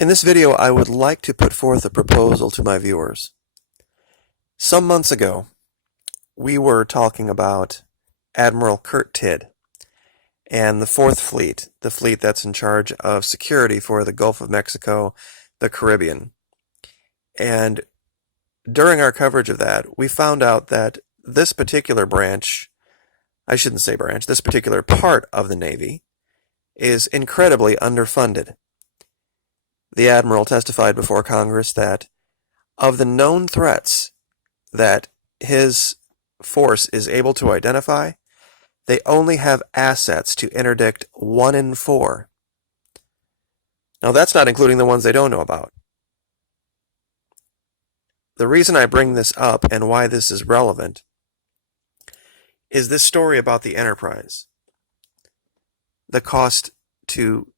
In this video, I would like to put forth a proposal to my viewers. Some months ago, we were talking about Admiral Kurt Tidd and the Fourth Fleet, the fleet that's in charge of security for the Gulf of Mexico, the Caribbean. And during our coverage of that, we found out that this particular branch, I shouldn't say branch, this particular part of the Navy is incredibly underfunded. The Admiral testified before Congress that of the known threats that his force is able to identify, they only have assets to interdict 1 in 4. Now that's not including the ones they don't know about. The reason I bring this up and why this is relevant is this story about the Enterprise. The cost to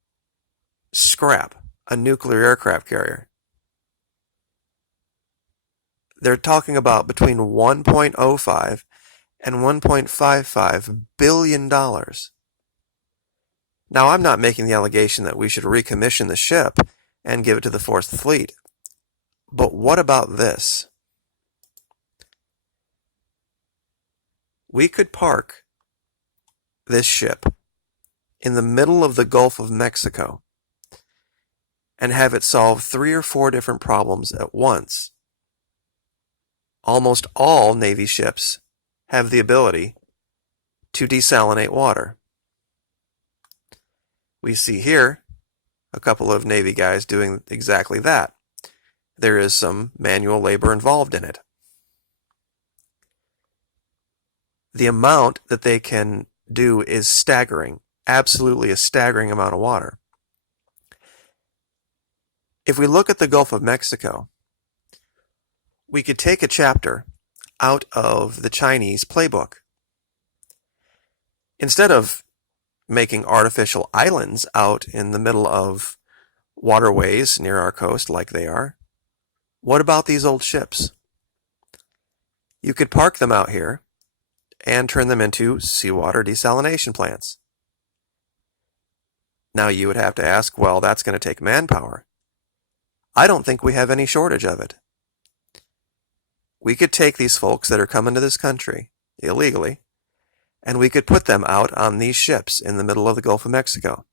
scrap a nuclear aircraft carrier. They're talking about between $1.05 and $1.55 billion. Now, I'm not making the allegation that we should recommission the ship and give it to the Fourth Fleet. But what about this? We could park this ship in the middle of the Gulf of Mexico and have it solve 3 or 4 different problems at once. Almost all Navy ships have the ability to desalinate water. We see here a couple of Navy guys doing exactly that. There is some manual labor involved in it. The amount that they can do is staggering, absolutely a staggering amount of water. If we look at the Gulf of Mexico, we could take a chapter out of the Chinese playbook. Instead of making artificial islands out in the middle of waterways near our coast like they are, what about these old ships? You could park them out here and turn them into seawater desalination plants. Now you would have to ask, well, that's going to take manpower. I don't think we have any shortage of it. We could take these folks that are coming to this country illegally, and we could put them out on these ships in the middle of the Gulf of Mexico.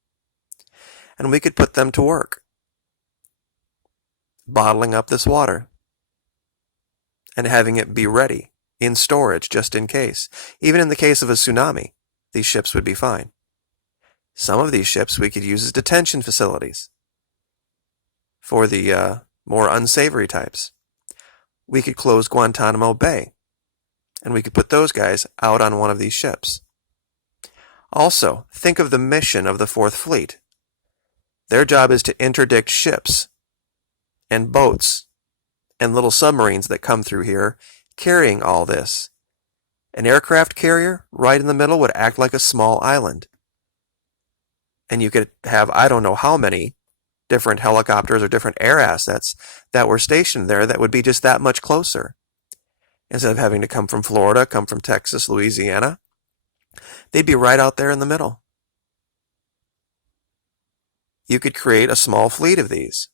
And we could put them to work, bottling up this water and having it be ready in storage just in case. Even in the case of a tsunami, these ships would be fine. Some of these ships we could use as detention facilities for the more unsavory types. We could close Guantanamo Bay, and we could put those guys out on one of these ships. Also, think of the mission of the Fourth Fleet. Their job is to interdict ships and boats and little submarines that come through here carrying all this. An aircraft carrier right in the middle would act like a small island. And you could have I don't know how many different helicopters or different air assets that were stationed there that would be just that much closer. Instead of having to come from Florida, come from Texas, Louisiana, they'd be right out there in the middle. You could create a small fleet of these.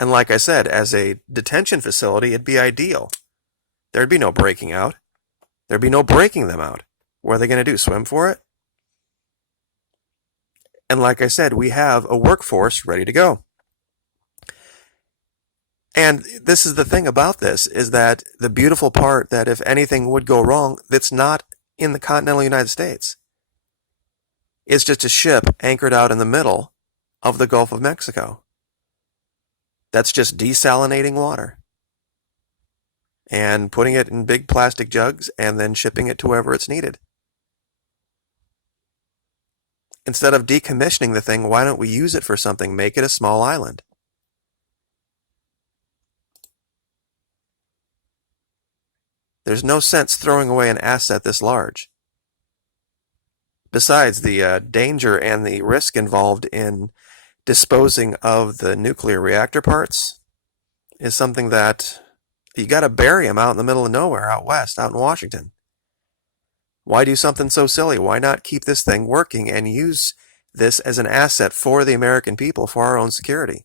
And like I said, as a detention facility, it'd be ideal. There'd be no breaking out. There'd be no breaking them out. What are they going to do, swim for it? And like I said, we have a workforce ready to go. And this is the thing about this, is that the beautiful part that if anything would go wrong, that's not in the continental United States. It's just a ship anchored out in the middle of the Gulf of Mexico. That's just desalinating water and putting it in big plastic jugs and then shipping it to wherever it's needed. Instead of decommissioning the thing, why don't we use it for something? Make it a small island. There's no sense throwing away an asset this large. Besides, the danger and the risk involved in disposing of the nuclear reactor parts is something that you got to bury them out in the middle of nowhere, out west, out in Washington. Why do something so silly? Why not keep this thing working and use this as an asset for the American people, for our own security?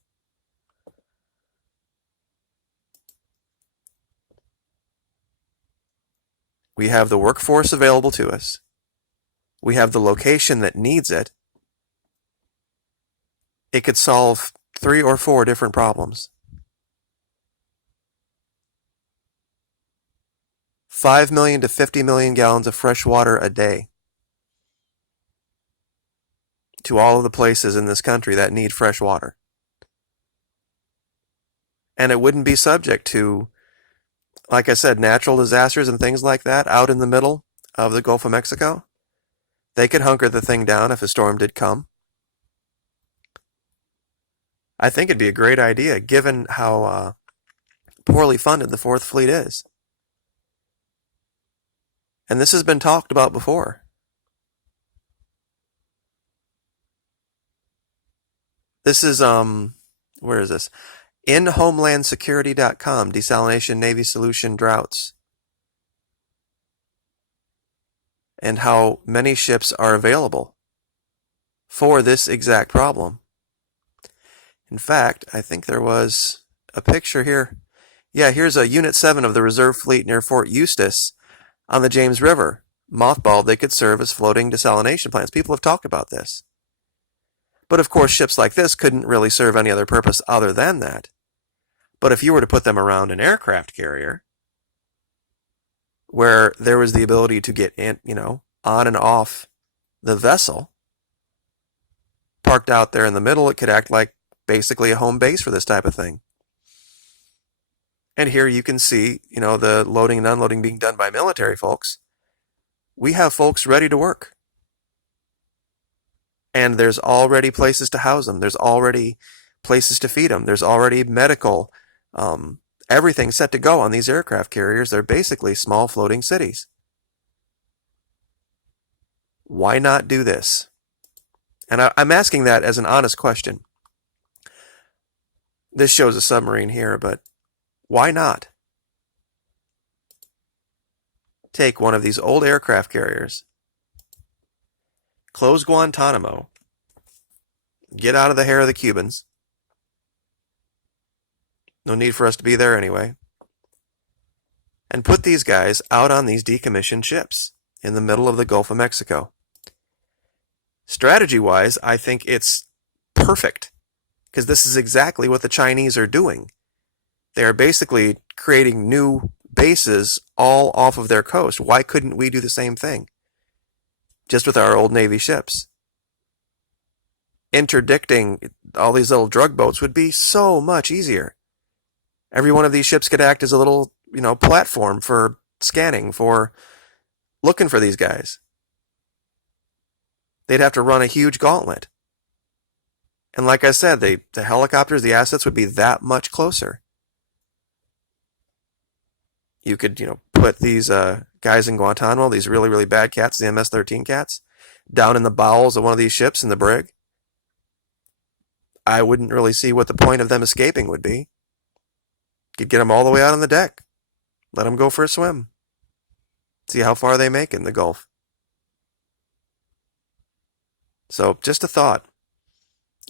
We have the workforce available to us. We have the location that needs it. It could solve 3 or 4 different problems. 5 million to 50 million gallons of fresh water a day to all of the places in this country that need fresh water. And it wouldn't be subject to, like I said, natural disasters and things like that out in the middle of the Gulf of Mexico. They could hunker the thing down if a storm did come. I think it'd be a great idea given how poorly funded the Fourth Fleet is. And this has been talked about before. This is, where is this? InHomelandSecurity.com, Desalination Navy Solution Droughts. And how many ships are available for this exact problem. In fact, I think there was a picture here. Yeah, here's a Unit 7 of the Reserve Fleet near Fort Eustis on the James River. Mothballed, they could serve as floating desalination plants. People have talked about this. But of course, ships like this couldn't really serve any other purpose other than that. But if you were to put them around an aircraft carrier, where there was the ability to get in, on and off the vessel, parked out there in the middle, it could act like basically a home base for this type of thing. And here you can see, the loading and unloading being done by military folks. We have folks ready to work. And there's already places to house them. There's already places to feed them. There's already medical, everything set to go on these aircraft carriers. They're basically small floating cities. Why not do this? And I'm asking that as an honest question. This shows a submarine here, but why not take one of these old aircraft carriers, close Guantanamo, get out of the hair of the Cubans. No need for us to be there anyway. And put these guys out on these decommissioned ships in the middle of the Gulf of Mexico. Strategy-wise, I think it's perfect, because this is exactly what the Chinese are doing. They are basically creating new bases all off of their coast. Why couldn't we do the same thing? Just with our old Navy ships. Interdicting all these little drug boats would be so much easier. Every one of these ships could act as a little, platform for scanning, for looking for these guys. They'd have to run a huge gauntlet. And like I said, the helicopters, the assets would be that much closer. You could, put these guys in Guantanamo, these really, really bad cats, the MS-13 cats, down in the bowels of one of these ships in the brig. I wouldn't really see what the point of them escaping would be. Could get them all the way out on the deck. Let them go for a swim. See how far they make in the Gulf. So, just a thought.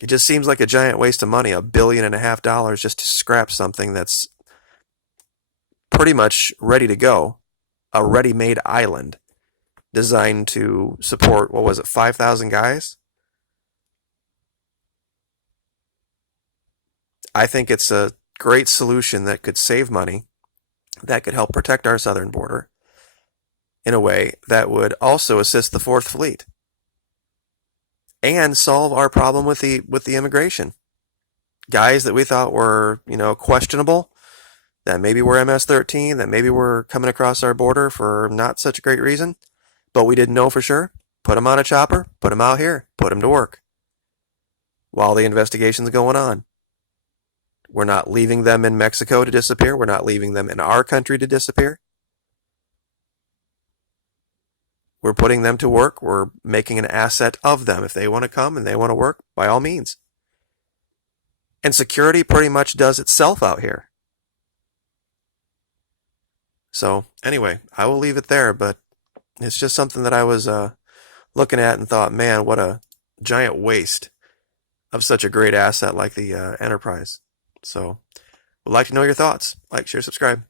It just seems like a giant waste of money, $1.5 billion just to scrap something that's pretty much ready to go. A ready-made island designed to support, 5,000 guys? I think it's a great solution that could save money, that could help protect our southern border in a way that would also assist the Fourth Fleet and solve our problem with the immigration. Guys that we thought were, questionable, that maybe were MS-13, that maybe were coming across our border for not such a great reason, but we didn't know for sure. Put them on a chopper, put them out here, put them to work while the investigation's going on. We're not leaving them in Mexico to disappear. We're not leaving them in our country to disappear. We're putting them to work. We're making an asset of them. If they want to come and they want to work, by all means. And security pretty much does itself out here. So, anyway, I will leave it there, but it's just something that I was looking at and thought, man, what a giant waste of such a great asset like the Enterprise. So, would like to know your thoughts. Like, share, subscribe.